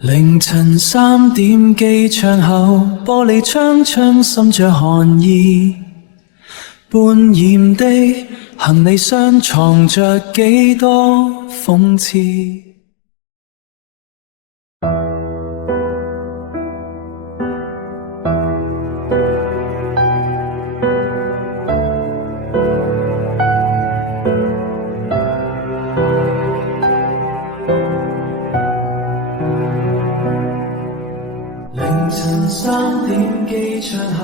凌晨3點，機窗後玻璃窗滲着寒意，半掩的行李箱藏着幾多諷刺。凌晨3點，機窗後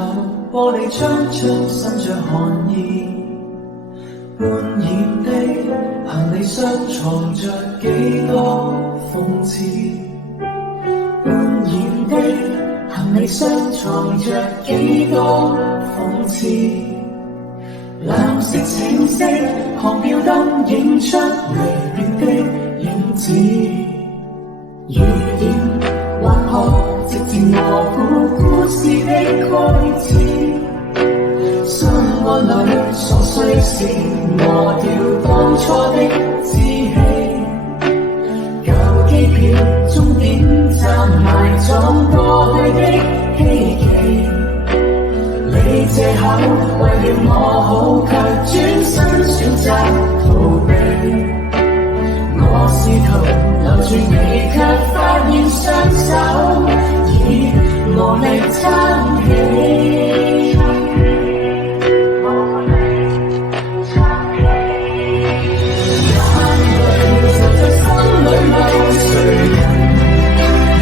玻璃窗滲着寒意，半掩的行李箱藏着幾多諷刺，半掩的行李箱藏着幾多諷刺，藍色橙色航標燈映出離別的影子，雨點劃破直漸模糊故事的開始，心愛裏瑣碎事磨掉當初的志氣，舊機票終點站埋葬過去的希冀，你藉口為了我好卻轉身選擇逃避，我試圖留住你卻發現雙手已無力撐起，眼淚就在心裏流，誰人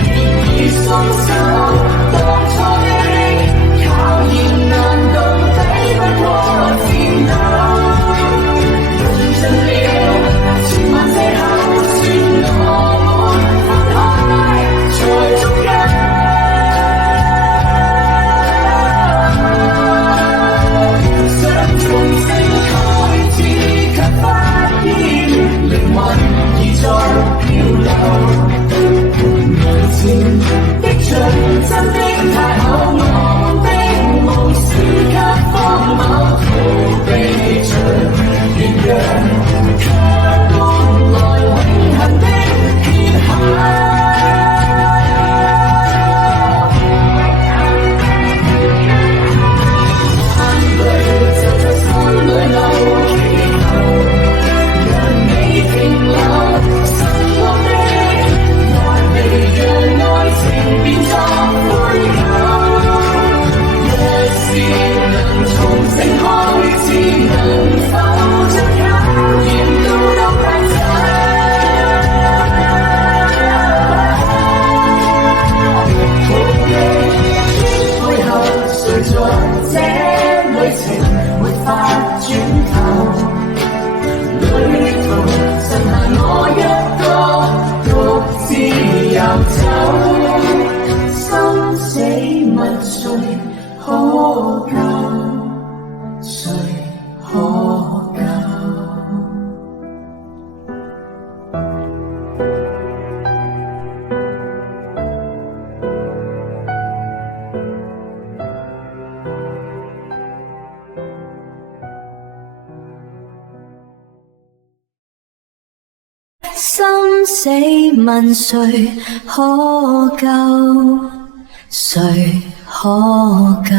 願意鬆手？當初的考驗難道抵不過戰鬥？用盡了千萬藉口，算我們分開才足夠。想重新開始，卻發現靈魂已在漂流。眼前的象真的太厚，我的夢想卻荒謬，逃避着原諒，卻換來永恆的缺陷。生死問誰可救？誰可救？